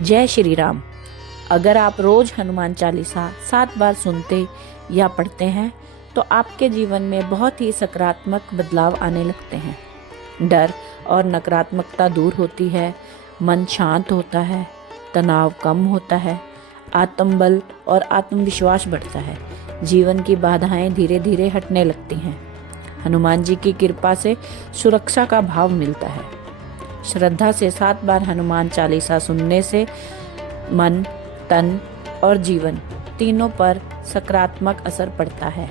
जय श्री राम। अगर आप रोज हनुमान चालीसा 7 बार सुनते या पढ़ते हैं तो आपके जीवन में बहुत ही सकारात्मक बदलाव आने लगते हैं। डर और नकारात्मकता दूर होती है, मन शांत होता है, तनाव कम होता है, आत्मबल और आत्मविश्वास बढ़ता है, जीवन की बाधाएं धीरे धीरे हटने लगती हैं। हनुमान जी की कृपा से सुरक्षा का भाव मिलता है। श्रद्धा से 7 बार हनुमान चालीसा सुनने से मन, तन और जीवन तीनों पर सकारात्मक असर पड़ता है।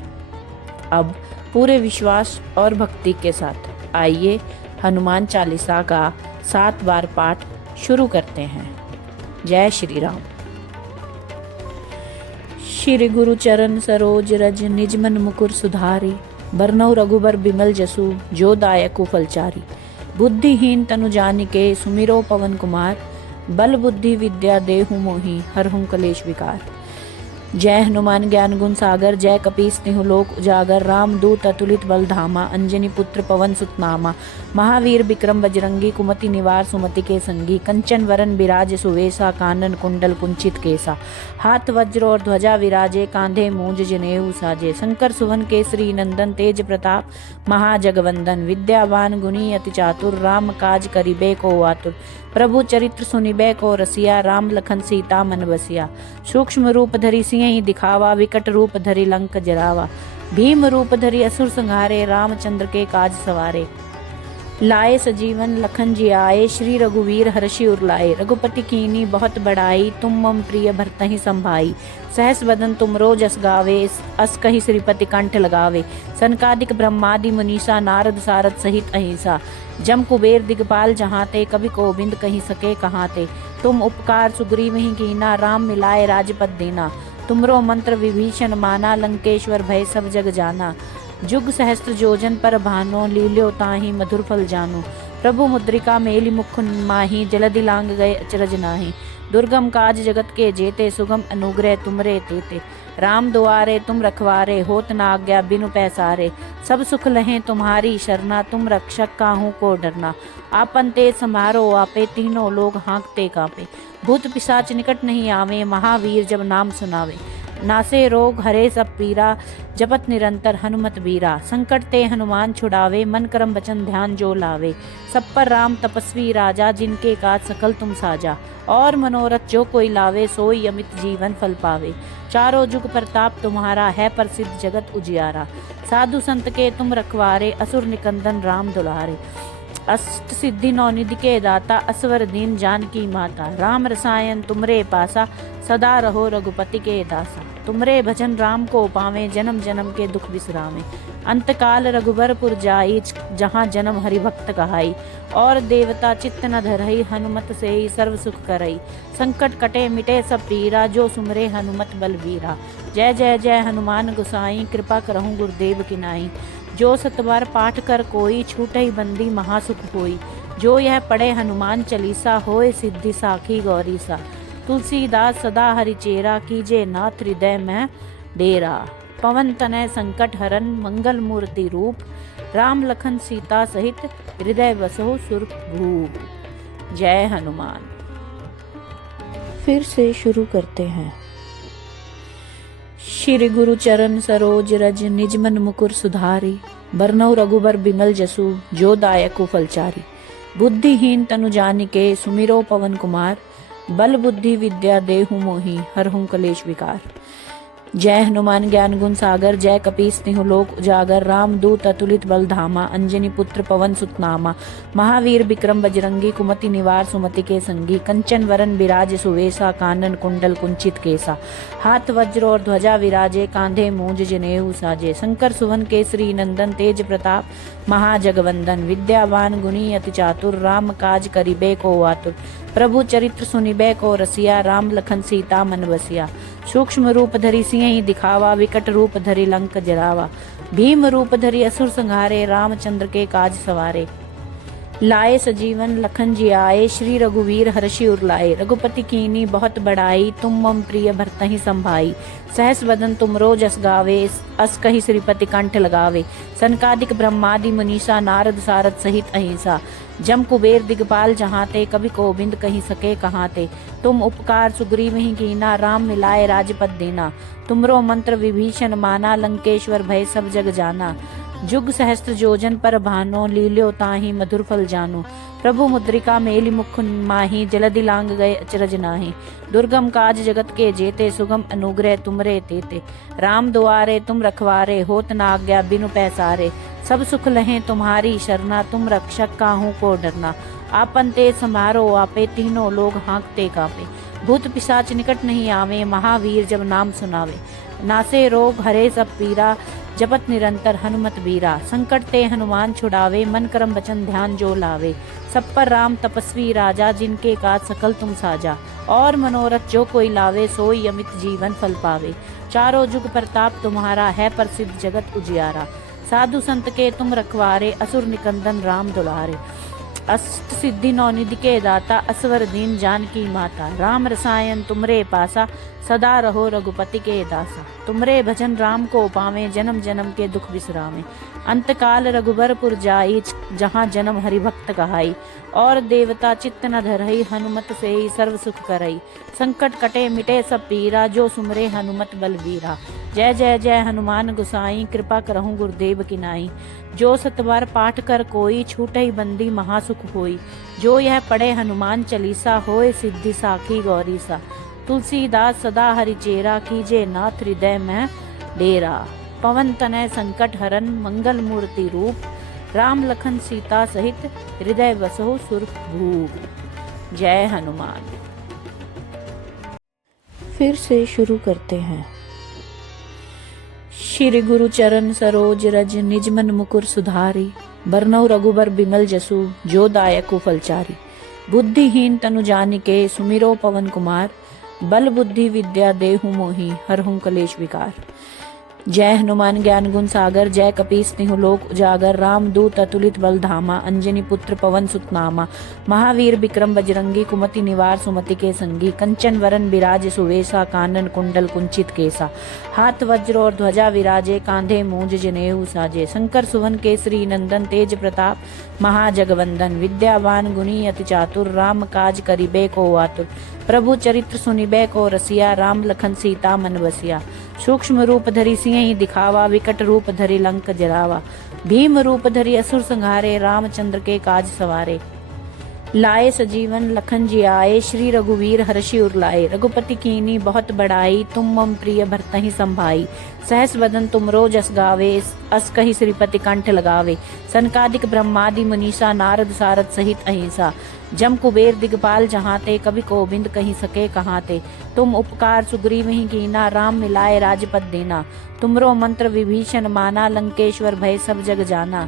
अब पूरे विश्वास और भक्ति के साथ आइए हनुमान चालीसा का 7 बार पाठ शुरू करते हैं। जय श्री राम। श्री गुरु चरण सरोज रज निज मन मुकुर सुधारी, बरनउँ रघुबर बिमल जसु जो दायकु फलचारी। बुद्धिहीन तनु जानिके सुमिरो पवन कुमार, बल बुद्धि विद्या देहु मोहि हरहुँ कलेश विकार। जय हनुमान ज्ञान गुण सागर, जय कपीस तिहुँ लोक उजागर। राम दूत अतुलित बल धामा, अंजनी पुत्र पवन सुत नामा। महावीर विक्रम बजरंगी, कुमति निवार सुमति के संगी। कंचन वरन बिराज सुवेसा, कानन कुंडल कुंचित केसा। हाथ वज्र और ध्वजा विराजे, कांधे मूंज जनेऊ साजे। शंकर सुवन केसरी नंदन, तेज प्रताप महाजगवंदन। विद्यावान गुणी अति चातुर, राम काज करिबे को आतुर। प्रभु चरित्र सुनिबे को रसिया, राम लखन सीता मन बसिया। सूक्ष्म रूप धरि सिंह दिखावा, विकट रूप धरि लंक जरावा। भीम रूप धरि असुर संहारे, रामचंद्र के काज सवारे। लाए सजीवन लखन जी आए, श्री रघुवीर हर्षि उर लाए। रघुपति कीनी बहुत बड़ाई, तुम मम प्रिय भरतहि संभाई। सहस बदन तुमरो जस गावे, अस कहि श्रीपति कंठ लगावे। सनकादिक ब्रह्मादि मुनीसा, नारद सारद सहित अहिंसा। जम कुबेर दिगपाल जहाते, कवि कोविंद कहि सके कहाते। तुम उपकार सुग्रीवहि कीना, राम मिलाए राजपद दीना। तुमरो मंत्र विभीषण माना, लंकेश्वर भय सब जग जाना। जुग सहस्त्र जोजन पर भानो, लील्यो ताहि मधुर फल जानो। प्रभु मुद्रिका मेलि मुख माहि, जलधि लांग गए अचरज नाहि। दुर्गम काज जगत के जेते, सुगम अनुग्रह तुमरे तेते। राम दुआरे तुम रखवारे, होत न आज्ञा बिनु पैसारे। सब सुख लहें तुम्हारी शरणा, तुम रक्षक काहू को डरना। आपन तेज समारो आपे, तीनों लोग हाँकते कांपे। भूत पिशाच निकट नहीं आवे, महावीर जब नाम सुनावे। नासे रोग हरे सब पीरा, जपत निरंतर हनुमत बीरा। संकट ते हनुमान छुड़ावे, मन करम वचन ध्यान जो लावे। सब पर राम तपस्वी राजा, जिनके काज सकल तुम साजा। और मनोरथ जो कोई लावे, सोई अमित जीवन फल पावे। चारों जुग प्रताप तुम्हारा, है प्रसिद्ध जगत उजियारा। साधु संत के तुम रखवारे, असुर निकंदन राम दुलारे। अष्ट सिद्धि नौनिधि के दाता, असवर दीन जानकी माता। राम रसायन तुमरे पासा, सदा रहो रघुपति के दासा। तुमरे भजन राम को पावे, जन्म जन्म के दुख बिसरावे। अंतकाल रघुबरपुर जाई, जहाँ जन्म हरि भक्त कहाई। और देवता चित्त न धरई, हनुमत से ही सर्व सुख करई। संकट कटे मिटे सब पीरा, जो सुमरे हनुमत बलबीरा। जय जय जय हनुमान गोसाई, कृपा करहु गुरुदेव की नाई। जो 7 बार पाठ कर कोई, छूटई बंदी महासुख होई। जो यह पढ़े हनुमान चालीसा, होए सिद्धि साखी गौरी सा। तुलसीदास सदा हरिचेरा, कीजे नाथ हृदय में डेरा। पवन तनय संकट हरन, मंगल मूर्ति रूप। राम लखन सीता सहित, हृदय बसहु सुरभूप। जय हनुमान। फिर से शुरू करते हैं। श्री गुरु चरण सरोज रज निज मन मुकुर सुधारी, बरनउँ रघुबर बिमल जसु जो दायकु फलचारी। बुद्धिहीन तनु जानिके सुमिरो पवन कुमार, बल बुद्धि विद्या देहु मोहि हरहुँ कलेश विकार। जय हनुमान ज्ञान गुण सागर, जय कपीस तिहुँ लोक उजागर। राम दूत अतुलित बल धामा, अंजनी पुत्र पवन सुत नामा। महावीर विक्रम बजरंगी, कुमति निवार सुमति के संगी। कंचन वरन बिराज सुवेसा, कानन कुंडल कुंचित केसा। हाथ वज्र और ध्वजा विराजे, कांधे मूंज जनेऊ साजे। शंकर सुवन केसरी नंदन, तेज प्रताप महाजगवंदन। विद्यावान गुणी अति चातुर, राम काज करिबे को आतुर। प्रभु चरित्र सुनिबे को रसिया, राम लखन सीता मन बसिया। सूक्ष्म रूप धरि सिंह दिखावा, विकट रूप धरि लंक जरावा। भीम रूप धरि असुर संहारे, रामचंद्र के काज सवारे। लाए सजीवन लखन जी आए, श्री रघुवीर हर्षि उर लाए। रघुपति कीनी बहुत बड़ाई, तुम मम प्रिय भरतहि संभाई। सहस बदन तुम रो जस गावे, अस कहि श्रीपति कंठ लगावे। सनकादिक ब्रह्मादि मुनीसा, नारद सारद सहित अहिंसा। जम कुबेर दिगपाल जहाते, कवि कोविंद कहि सके कहाते। तुम उपकार सुग्रीव ही कीना, राम मिलाए राजपद देना। तुमरो मंत्र विभीषण माना, लंकेश्वर भय सब जग जाना। जुग सहस्त्र जोजन पर भानो, लील्यो ताहि मधुर फल जानो। प्रभु मुद्रिका मेलि मुख माहि, जलधि लांग गए अचरज नाहि। दुर्गम काज जगत के जेते, सुगम अनुग्रह तुमरे तेते। राम दुआरे तुम रखवारे, होत न आज्ञा बिनु पैसारे। सब सुख लहें तुम्हारी शरणा, तुम रक्षक काहू को डरना। आपन ते समारो आपे, तीनों लोग हाँकते कापे। भूत पिशाच निकट नहीं आवे, महावीर जब नाम सुनावे। नासे रोग हरे सब पीरा, जपत निरंतर हनुमत बीरा। संकट ते हनुमान छुड़ावे, मन करम वचन ध्यान जो लावे। सब पर राम तपस्वी राजा, जिनके काज सकल तुम साजा। और मनोरथ जो कोई लावे, सोई अमित जीवन फल पावे। चारों जुग प्रताप तुम्हारा, है प्रसिद्ध जगत उजियारा। साधु संत के तुम रखवारे, असुर निकंदन राम दुलारे। अष्ट सिद्धि नौनिधि के दाता, असवर दीन जानकी माता। राम रसायन तुमरे पासा, सदा रहो रघुपति के दासा। तुमरे भजन राम को पावे, जन्म जन्म के दुख बिसरावे। अंत काल रघुबरपुर जाई, जहाँ जन्म हरि भक्त कहाई। और देवता चित्त न धरई, हनुमत से ही सर्व सुख करई। संकट कटे मिटे सब पीरा, जो सुमरे हनुमत बलबीरा। जय जय जय हनुमान गुसाई, कृपा करहु गुरुदेव की नाई। जो सतबार पाठ कर कोई, छूटई बंदी महासुख होई। जो यह पढ़े हनुमान चालीसा, होए सिद्धि साखी गौरी सा। तुलसीदास सदा हरिचेरा, कीजे नाथ हृदय में डेरा। पवन तनय संकट हरन, मंगल मूर्ति रूप। राम लखन सीता सहित, हृदय बसहु सुरभूप। जय हनुमान। फिर से शुरू करते हैं। श्री गुरु चरण सरोज रज, निज मन मुकुर सुधारी। बरनउँ रघुबर बिमल जसु, जो दायकु फलचारी। बुद्धिहीन तनु जानिके, सुमिरो पवन कुमार। बल बुद्धि विद्या देहु मोहि, हरहु कलेश विकार। जय हनुमान ज्ञान गुण सागर, जय कपीस तिहु लोक उजागर। राम दूत अतुलित बल धामा, अंजनी पुत्र पवन सुत नामा। महावीर विक्रम बजरंगी, कुमति निवार सुमति के संगी। कंचन वरन बिराज सुवेसा, कानन कुंडल कुंचित केसा। हाथ वज्र और ध्वजा विराजे, कांधे मूंज जनेऊ साजे। शंकर सुवन केसरी नंदन, तेज प्रताप महाजगवंदन। विद्यावान गुणी अति चातुर, राम काज करिबे को आतुर। प्रभु चरित्र सुनिबे को रसिया, राम लखन सीता मन बसिया। सूक्ष्म रूप धरि सिंह दिखावा, विकट रूप धरि लंक जरावा। भीम रूप धरि असुर संहारे, रामचंद्र के काज सवारे। लाए सजीवन लखन जी आए, श्री रघुवीर हर्षि उर लाए। रघुपति कीनी बहुत बड़ाई, तुम मम प्रिय भरतहि संभाई। सहस बदन तुम रो जस गावे, अस कहि श्रीपति कंठ लगावे। सनकादिक ब्रह्मादि मुनीसा, नारद सारद सहित अहिंसा। जम कुबेर दिगपाल जहाते, कवि कोविंद कहि सके कहाते। तुम उपकार सुग्रीव ही कीना, राम मिलाए राजपद देना। तुमरो मंत्र विभीषण माना, लंकेश्वर भय सब जग जाना।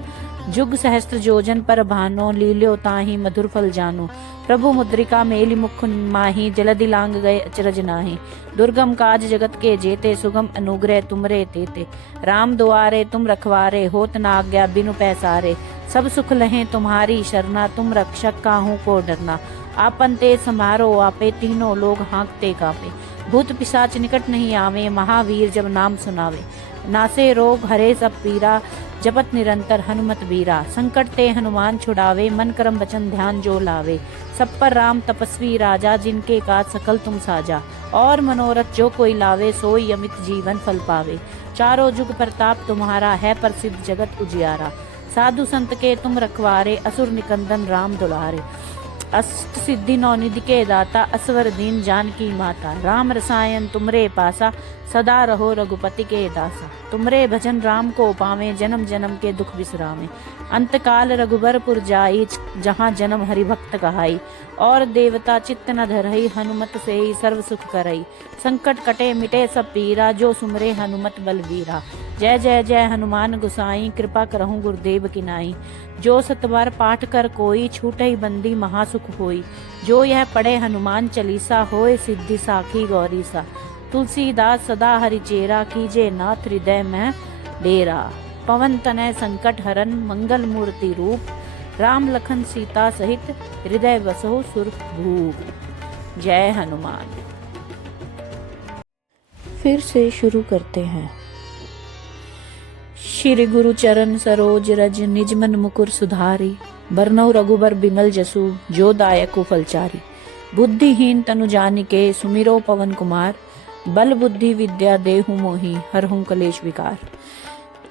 जुग सहस्त्र जोजन पर भानो, लील्यो ताहि मधुर फल जानो। प्रभु मुद्रिका मेलि मुख माहि, जलधि लांग गए अचरज नाहि। दुर्गम काज जगत के जेते, सुगम अनुग्रह तुमरे तेते। राम दुआरे तुम रखवारे, होत न आज्ञा बिनु पैसारे। सब सुख लहें तुम्हारी शरणा, तुम रक्षक काहू को डरना। आपन ते समारो आपे, तीनों लोग हाँकते कापे। भूत पिशाच निकट नहीं आवे, महावीर जब नाम सुनावे। नासे रोग हरे सब पीरा, जपत निरंतर हनुमत बीरा। संकट ते हनुमान छुड़ावे, मन करम वचन ध्यान जो लावे। सब पर राम तपस्वी राजा, जिनके काज सकल तुम साजा। और मनोरथ जो कोई लावे, सोई अमित जीवन फल पावे। चारों जुग प्रताप तुम्हारा, है प्रसिद्ध जगत उजियारा। साधु संत के तुम रखवारे, असुर निकंदन राम दुलारे। अष्ट सिद्धि नौनिधि के दाता, असवर दीन जानकी माता। राम रसायन तुमरे पासा, सदा रहो रघुपति के दासा। तुमरे भजन राम को पावे, जन्म जन्म के दुख बिसरावे। अंत काल रघुबरपुर जाई, जहाँ जन्म हरि भक्त कहाई। और देवता चित्त न धरई, हनुमत से ही सर्व सुख करई। संकट कटे मिटे सब पीरा, जो सुमरे हनुमत बलबीरा। जय जय जय हनुमान गुसाई, कृपा करहु गुरुदेव की नाई। जो सतबार पाठ कर कोई, छूटई बंदी महासुख होई। जो यह पढ़े हनुमान चालीसा, होए सिद्धि साखी गौरी सा। तुलसीदास सदा हरिचेरा, कीजे नाथ हृदय में डेरा। पवन तनय संकट हरन, मंगल मूर्ति रूप। राम लखन सीता सहित हृदय बसहु सुरभूप। जय हनुमान। फिर से शुरू करते हैं। श्री गुरु चरण सरोज रज निज मन मुकुर सुधारी, बरनउँ रघुबर बिमल जसु जो दायकु फलचारी। बुद्धिहीन तनु जानिके सुमिरो पवन कुमार, बल बुद्धि विद्या देहु मोहि हरहुँ कलेश विकार।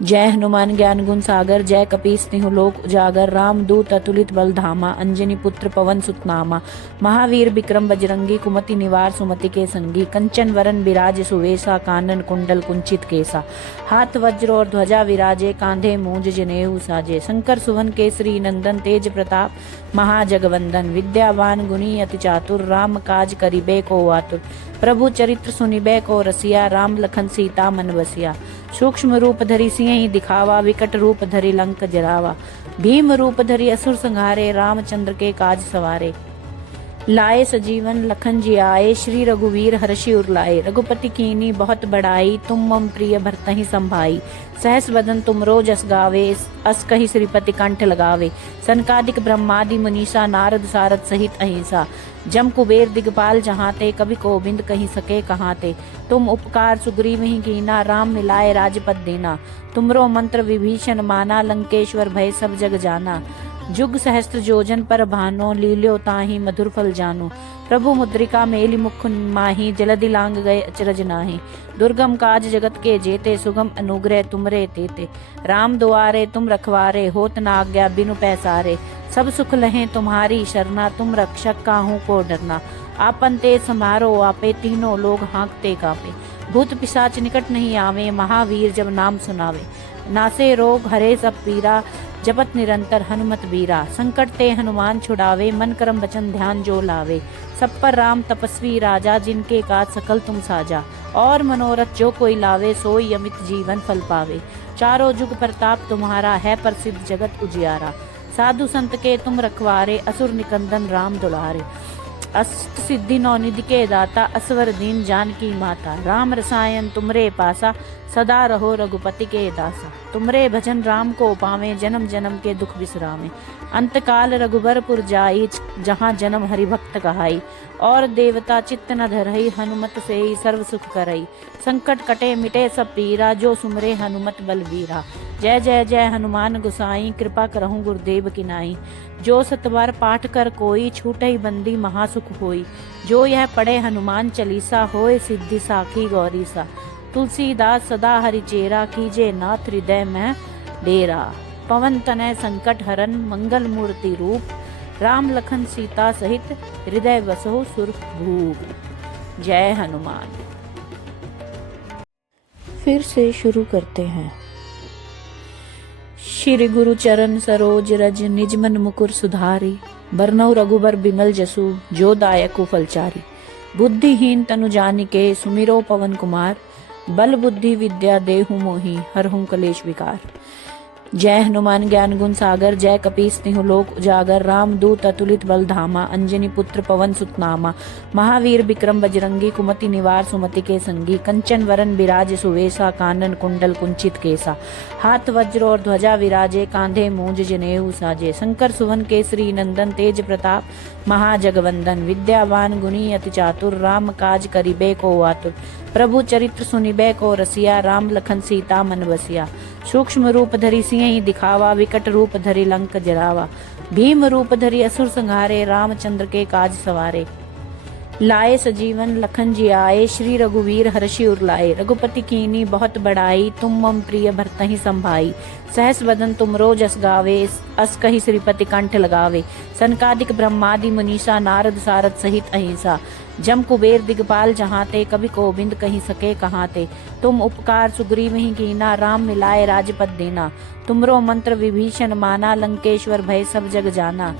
जय हनुमान ज्ञान गुण सागर, जय कपीस तिहुँ लोक उजागर। राम दूत अतुलित बल धामा, अंजनी पुत्र पवन सुत नामा। महावीर विक्रम बजरंगी, कुमति निवार सुमति के संगी। कंचन वरन बिराज सुवेसा, कानन कुंडल कुंचित केसा। हाथ वज्र और ध्वजा विराजे, कांधे मूंज जनेऊ साजे। शंकर सुवन केसरी नंदन, तेज प्रताप महाजगवंदन। विद्यावान गुणी अति चातुर, राम काज करिबे को आतुर। प्रभु चरित्र सुनिबे को रसिया, राम लखन सीता मन बसिया। सूक्ष्म रूप धरि सिंह दिखावा, विकट रूप धरि लंक जरावा। भीम रूप धरि असुर संहारे, रामचंद्र के काज सवारे। लाए सजीवन लखन जी आए, श्री रघुवीर हर्षि उर लाए। रघुपति कीनी बहुत बड़ाई, तुम मम प्रिय भरतहि संभाई। सहस बदन तुमरो जस गावे, अस कहि श्रीपति कंठ लगावे। सनकादिक ब्रह्मादि मुनीसा, नारद सारद सहित अहिंसा। जम कुबेर दिगपाल जहाते, कवि कोविंद कहि सके कहाते। तुम उपकार सुग्रीव ही कीना, राम मिलाए राजपद देना। तुमरो मंत्र विभीषण माना, लंकेश्वर भय सब जग जाना। जुग सहस्त्र जोजन पर भानो, लील्यो ताहि मधुर फल जानो। प्रभु मुद्रिका मेलि मुख माहि, जलधि लांग गए अचरज नाहि। दुर्गम काज जगत के जेते, सुगम अनुग्रह तुमरे तेते। राम दुआरे तुम रखवारे, होत न आज्ञा बिनु पैसारे। सब सुख लहें तुम्हारी शरणा, तुम रक्षक काहू को डरना। आपन तेज समारो आपे, तीनों लोग हाँकते कापे। भूत पिशाच निकट नहीं आवे, महावीर जब नाम सुनावे। नासे रोग हरे सब पीरा, जपत निरंतर हनुमत बीरा। संकट ते हनुमान छुड़ावे, मन करम वचन ध्यान जो लावे। सब पर राम तपस्वी राजा, जिनके काज सकल तुम साजा। और मनोरथ जो कोई लावे, सोई अमित जीवन फल पावे। चारों जुग प्रताप तुम्हारा, है प्रसिद्ध जगत उजियारा। साधु संत के तुम रखवारे, असुर निकंदन राम दुलारे। अष्ट सिद्धि नौ निधि के दाता, असवर दीन जानकी माता। राम रसायन तुमरे पासा, सदा रहो रघुपति के दासा। तुमरे भजन राम को पावे, जन्म जन्म के दुख बिसरावे। अंतकाल रघुबरपुर जाई, जहाँ जन्म हरि भक्त कहाई। और देवता चित्त न धरई, हनुमत से ही सर्व सुख करई। संकट कटे मिटे सब पीरा, जो सुमरे हनुमत बलवीरा। जय जय जय हनुमान गोसाई, कृपा करहु गुरुदेव की नाई। जो सतबार पाठ कर कोई, छूटई बंदी महासुख होई। जो यह पढ़े हनुमान चालीसा, होए सिद्धि साखी गौरी सा। तुलसीदास सदा हरि चेरा, कीजे नाथ हृदय में डेरा। पवन तनय संकट हरन, मंगल मूर्ति रूप। राम लखन सीता सहित हृदय बसहु सुरभूप। जय हनुमान। फिर से शुरू करते हैं। श्री गुरु चरण सरोज रज निज मन मुकुर सुधारी, बरनउँ रघुबर बिमल जसु जो दायकु फलचारी। बुद्धिहीन तनु जानिके सुमिरो पवन कुमार, बल बुद्धि विद्या देहु मोहि हरहुँ कलेश विकार। जय हनुमान ज्ञान गुण सागर, जय कपीस तिहुँ लोक उजागर। राम दूत अतुलित बल धामा, अंजनी पुत्र पवन सुत नामा। महावीर विक्रम बजरंगी, कुमति निवार सुमति के संगी। कंचन वरन बिराज सुवेसा, कानन कुंडल कुंचित केसा। हाथ वज्र और ध्वजा विराजे, कांधे मूंज जनेऊ साजे। शंकर सुवन केसरी नंदन, तेज प्रताप महाजगवंदन। विद्यावान गुणी अति चातुर, राम काज करिबे को आतुर। प्रभु चरित्र सुनिबे को रसिया, राम लखन सीता मन बसिया। सूक्ष्म रूप धरि सिंह दिखावा, विकट रूप धरि लंक जरावा। भीम रूप धरि असुर संहारे, रामचंद्र के काज सवारे। लाए सजीवन लखन जी आए, श्री रघुवीर हर्षि उर लाए। रघुपति कीनी बहुत बड़ाई, तुम मम प्रिय भरतहि संभाई। सहस बदन तुमरो जस गावे, अस कहि श्रीपति कंठ लगावे। सनकादिक ब्रह्मादि मुनीसा, नारद सारद सहित अहिंसा। जम कुबेर दिगपाल जहाते, कवि कोविंद कहि सके कहाते। तुम उपकार सुग्रीव ही कीना, राम मिलाए राजपद देना। तुमरो मंत्र विभीषण माना, लंकेश्वर भय सब जग जाना।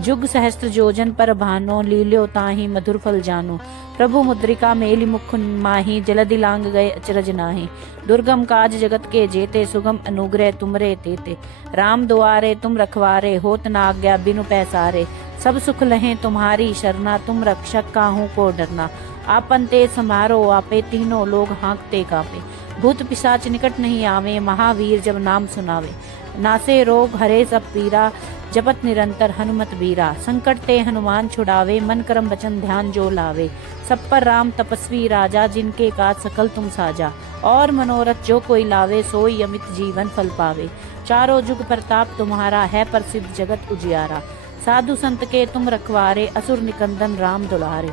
जुग सहस्त्र जोजन पर भानो, लील्यो ताहि मधुर फल जानो। प्रभु मुद्रिका मेलि मुख माहि, जलधि लांग गए अचरज नाहि। दुर्गम काज जगत के जेते, सुगम अनुग्रह तुमरे तेते। राम दुआरे तुम रखवारे, होत न आज्ञा बिनु पैसारे। सब सुख लहें तुम्हारी शरणा, तुम रक्षक काहू को डरना। आपन तेज समारो आपे, तीनों लोग हाँकते कापे। भूत पिशाच निकट नहीं आवे, महावीर जब नाम सुनावे। नासे रोग हरे सब पीरा, जपत निरंतर हनुमत बीरा। संकट ते हनुमान छुड़ावे, मन कर्म वचन ध्यान जो लावे। सब पर राम तपस्वी राजा, जिनके काज सकल तुम साजा। और मनोरथ जो कोई लावे, सोई अमित जीवन फल पावे। चारों जुग प्रताप तुम्हारा, है प्रसिद्ध जगत उजियारा। साधु संत के तुम रखवारे, असुर निकंदन राम दुलारे।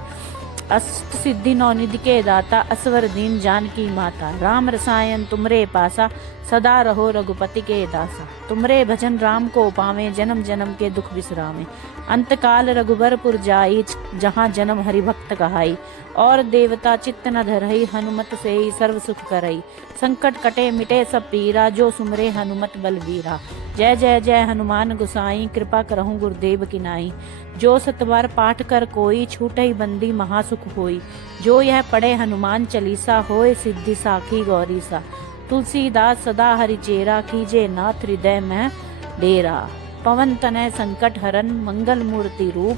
अष्ट सिद्धि नौनिधि के दाता, असवर दीन जानकी माता। राम रसायन तुमरे पासा, सदा रहो रघुपति के दासा। तुमरे भजन राम को पावे, जन्म जन्म के दुख बिसरावे। अंतकाल रघुबरपुर जाई, जहाँ जन्म हरि भक्त कहाई। और देवता चित्त न धरई, हनुमत से ही सर्व सुख करई। संकट कटे मिटे सब पीरा, जो सुमरे हनुमत बलबीरा। जय जय जय हनुमान गुसाई, कृपा करहु गुरुदेव की नाई। जो सतबार पाठ कर कोई, छूटई बंदी महासुख होई। जो यह पढ़े हनुमान चालीसा, होए सिद्धि साखी गौरीसा। तुलसीदास सदा हरिचेरा, कीजे नाथ हृदय में डेरा। पवन तनय संकट हरन, मंगल मूर्ति रूप।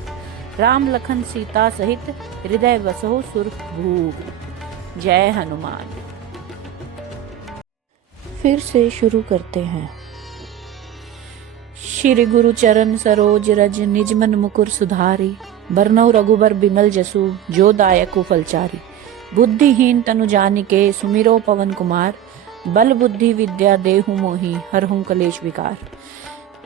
राम लखन सीता सहित, हृदय बसहु सुरभूप। जय हनुमान। फिर से शुरू करते हैं। श्री गुरु चरण सरोज रज, निज मन मुकुर सुधारी। बरनउँ रघुबर बिमल जसु, जो दायकु फलचारी। बुद्धिहीन तनु जानिके, सुमिरो पवन कुमार। बल बुद्धि विद्या देहु मोहि, हरहुँ कलेश विकार।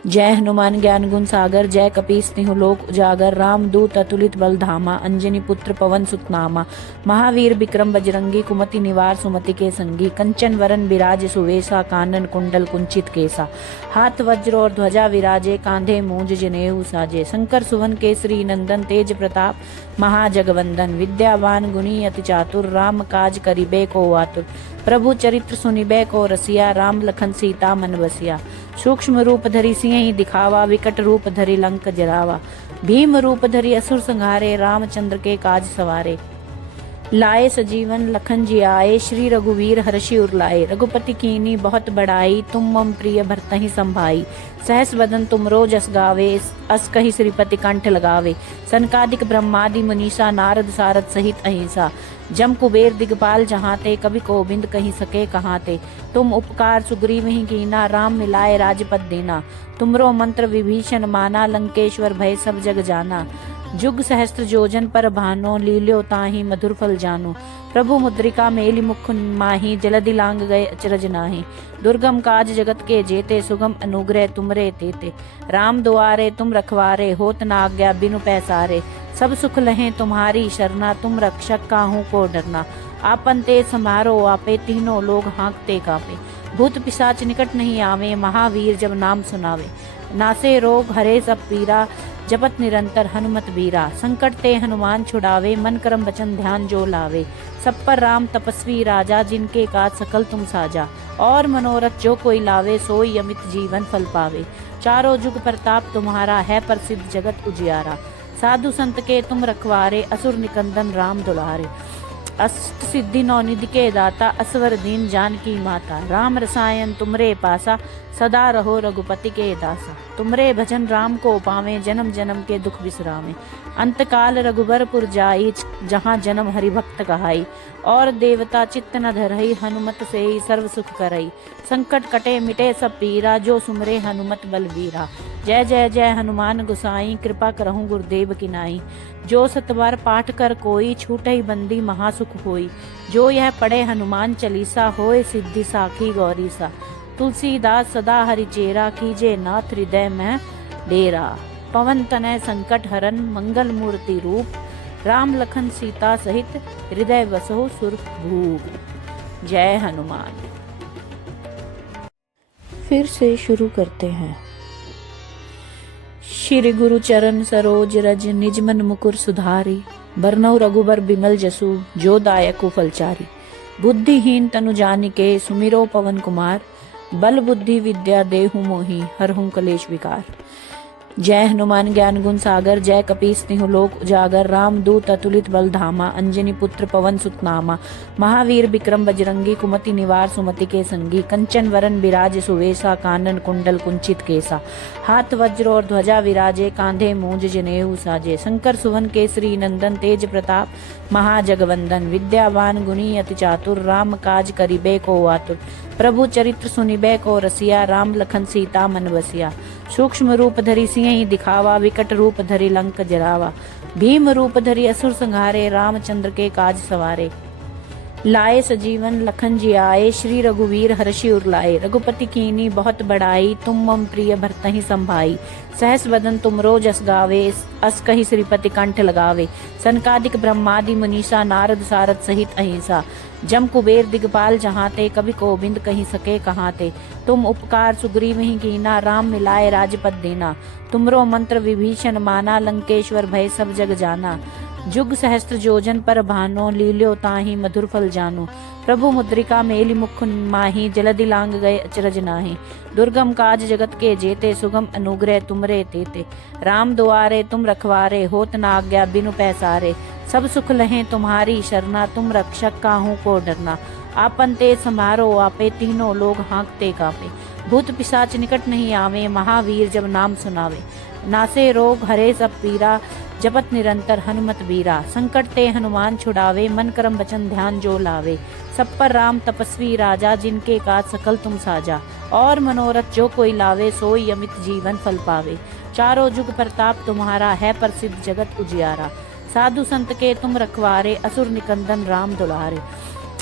जय हनुमान ज्ञान गुण सागर, जय कपीस तिहु लोक उजागर। राम दूत अतुलित बल धामा, अंजनी पुत्र पवन सुत नामा। महावीर विक्रम बजरंगी, कुमति निवार सुमति के संगी। कंचन वरन बिराज सुवेसा, कानन कुंडल कुंचित केसा। हाथ वज्र और ध्वजा विराजे, कांधे मूंज जनेऊ साजे। शंकर सुवन केसरी नंदन, तेज प्रताप महाजगवंदन। विद्यावान गुणी अति चातुर, राम काज करिबे को आतुर। प्रभु चरित्र सुनिबे को रसिया, राम लखन सीता मन बसिया। सूक्ष्म रूप धरि सिंह दिखावा, विकट रूप धरि लंक जरावा। भीम रूप धरि असुर संहारे, रामचंद्र के काज सवारे। लाए सजीवन लखन जी आए, श्री रघुवीर हर्षि उर लाए। रघुपति कीनी बहुत बड़ाई, तुम मम प्रिय भरतहि संभाई। सहस बदन तुम रो जस गावे, अस कहि श्रीपति कंठ लगावे। सनकादिक ब्रह्मादि मुनीसा, नारद सारद सहित अहिंसा। जम कुबेर दिगपाल जहाते, कवि कोविंद कहि सके कहाते। तुम उपकार सुग्रीव ही कीना, राम मिलाए राजपद देना। तुमरो मंत्र विभीषण माना, लंकेश्वर भय सब जग जाना। जुग सहस्त्र जोजन पर भानो, लील्यो ताहि मधुर फल जानो। प्रभु मुद्रिका मेलि मुख माहि, जलधि लांग गए अचरज नाहि। दुर्गम काज जगत के जेते, सुगम अनुग्रह तुमरे तेते। राम दुआरे तुम रखवारे, होत न आज्ञा बिनु पैसारे। सब सुख लहें तुम्हारी शरणा, तुम रक्षक काहू को डरना। आपन ते समारो आपे, तीनों लोग हाँकते कापे। भूत पिशाच निकट नहीं आवे, महावीर जब नाम सुनावे। नासे रोग हरे सब पीरा, जपत निरंतर हनुमत बीरा। संकट ते हनुमान छुड़ावे, मन कर्म वचन ध्यान जो लावे। सब पर राम तपस्वी राजा, जिनके काज सकल तुम साजा। और मनोरथ जो कोई लावे, सोई अमित जीवन फल पावे। चारों जुग प्रताप तुम्हारा, है प्रसिद्ध जगत उजियारा। साधु संत के तुम रखवारे, असुर निकंदन राम दुलारे। अष्ट सिद्धि नौनिधि के दाता, असवर दीन जानकी माता। राम रसायन तुमरे पासा, सदा रहो रघुपति के दासा। तुमरे भजन राम को पावे, जन्म जन्म के दुख बिसरावे। अंतकाल रघुबरपुर जाई, जहाँ जन्म हरि भक्त कहाई। और देवता चित्त न धरई, हनुमत से ही सर्व सुख करई। संकट कटे मिटे सब पीरा, जो सुमरे हनुमत बलबीरा। जय जय जय हनुमान गुसाई, कृपा करहु गुरुदेव की नाई। जो सतबार पाठ कर कोई, छूटई बंदी महासुख होई। जो यह पढ़े हनुमान चालीसा, होए सिद्धि साखी गौरीसा। तुलसीदास सदा हरिचेरा, कीजे नाथ हृदय में डेरा। पवन तनय संकट हरन, मंगल मूर्ति रूप। राम लखन सीता सहित, हृदय बसहु सुरभूप। जय हनुमान। फिर से शुरू करते हैं। श्री गुरु चरण सरोज रज, निज मन मुकुर सुधारी। बरनउँ रघुबर बिमल जसु, जो दायकु फलचारी। बुद्धिहीन तनु जानिके, सुमिरो पवन कुमार। बल बुद्धि विद्या देहु मोहि, हरहुँ कलेश विकार। जय हनुमान ज्ञान गुण सागर, जय कपीस तिहु लोक उजागर। राम दूत अतुलित बल धामा, अंजनी पुत्र पवन सुत नामा। महावीर विक्रम बजरंगी, कुमति निवार सुमति के संगी। कंचन वरन बिराज सुवेसा, कानन कुंडल कुंचित केसा। हाथ वज्र और ध्वजा विराजे, कांधे मूंज जनेऊ साजे। शंकर सुवन केसरी नंदन, तेज प्रताप महाजगवंदन। विद्यावान गुणी अति चातुर, राम काज करिबे को आतुर। प्रभु चरित्र सुनिबे को रसिया, राम लखन सीता मन बसिया। सूक्ष्म रूप धरि सिंह दिखावा, विकट रूप धरि लंक जरावा। भीम रूप धरि असुर संहारे, रामचंद्र के काज सवारे। लाए सजीवन लखन जी आए, श्री रघुवीर हर्षि उर लाए। रघुपति कीनी बहुत बड़ाई, तुम मम प्रिय भरतहि संभाई। सहस बदन तुमरो जस गावे, अस कहि श्रीपति कंठ लगावे। सनकादिक ब्रह्मादि मुनीसा, नारद सारद सहित अहिंसा। जम कुबेर दिगपाल जहाते, कवि कोविंद कहि सके कहाते। तुम उपकार सुग्रीव ही कीना, राम मिलाए राजपद देना। तुमरो मंत्र विभीषण माना, लंकेश्वर भय सब जग जाना। जुग सहस्त्र जोजन पर भानो, लील्यो ताहि मधुर फल जानो। प्रभु मुद्रिका मेलि मुख माहि, जलधि लांग गए अचरज नाहि। दुर्गम काज जगत के जेते, सुगम अनुग्रह तुमरे तेते। राम दुआरे तुम रखवारे, होत न आज्ञा बिनु पैसारे। सब सुख लहें तुम्हारी शरणा, तुम रक्षक काहू को डरना। आपन ते समारो आपे, तीनों लोग हाँकते कापे। भूत पिशाच निकट नहीं आवे, महावीर जब नाम सुनावे। नासे रोग हरे सब पीरा, जपत निरंतर हनुमत बीरा। संकट ते हनुमान छुड़ावे, मन करम वचन ध्यान जो लावे। सब पर राम तपस्वी राजा, जिनके काज सकल तुम साजा। और मनोरथ जो कोई लावे, सोई अमित जीवन फल पावे। चारों जुग प्रताप तुम्हारा, है प्रसिद्ध जगत उजियारा। साधु संत के तुम रखवारे, असुर निकंदन राम दुलारे।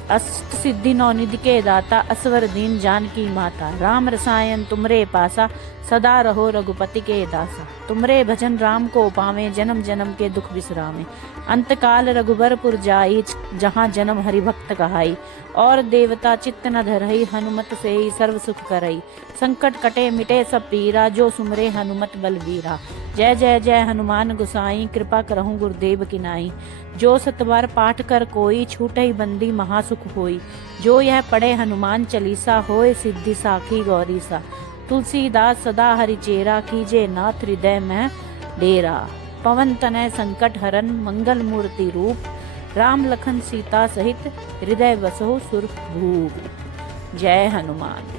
अष्ट सिद्धि नौ निधि के दाता, असवर दीन जानकी माता। राम रसायन तुमरे पासा, सदा रहो रघुपति के दासा। तुमरे भजन राम को पावे, जन्म जन्म के दुख बिसरावे। अंत काल रघुबरपुर जाई, जहाँ जन्म हरि भक्त कहाई। और देवता चित्त न धरई, हनुमत से ही सर्व सुख करई। संकट कटे मिटे सब पीरा, जो सुमरे हनुमत बलबीरा। जय जय जय हनुमान गोसाई, कृपा करहु गुरुदेव की नाई। जो सतबार पाठ कर कोई, छूटई बंदी महासुख होई। जो यह पढ़े हनुमान चालीसा, होए सिद्धि साखी गौरी सा। तुलसीदास सदा हरिचेरा, कीजे नाथ हृदय में डेरा। पवन तनय संकट हरन, मंगल मूर्ति रूप। राम लखन सीता सहित, हृदय बसहु सुरभूप। जय हनुमान।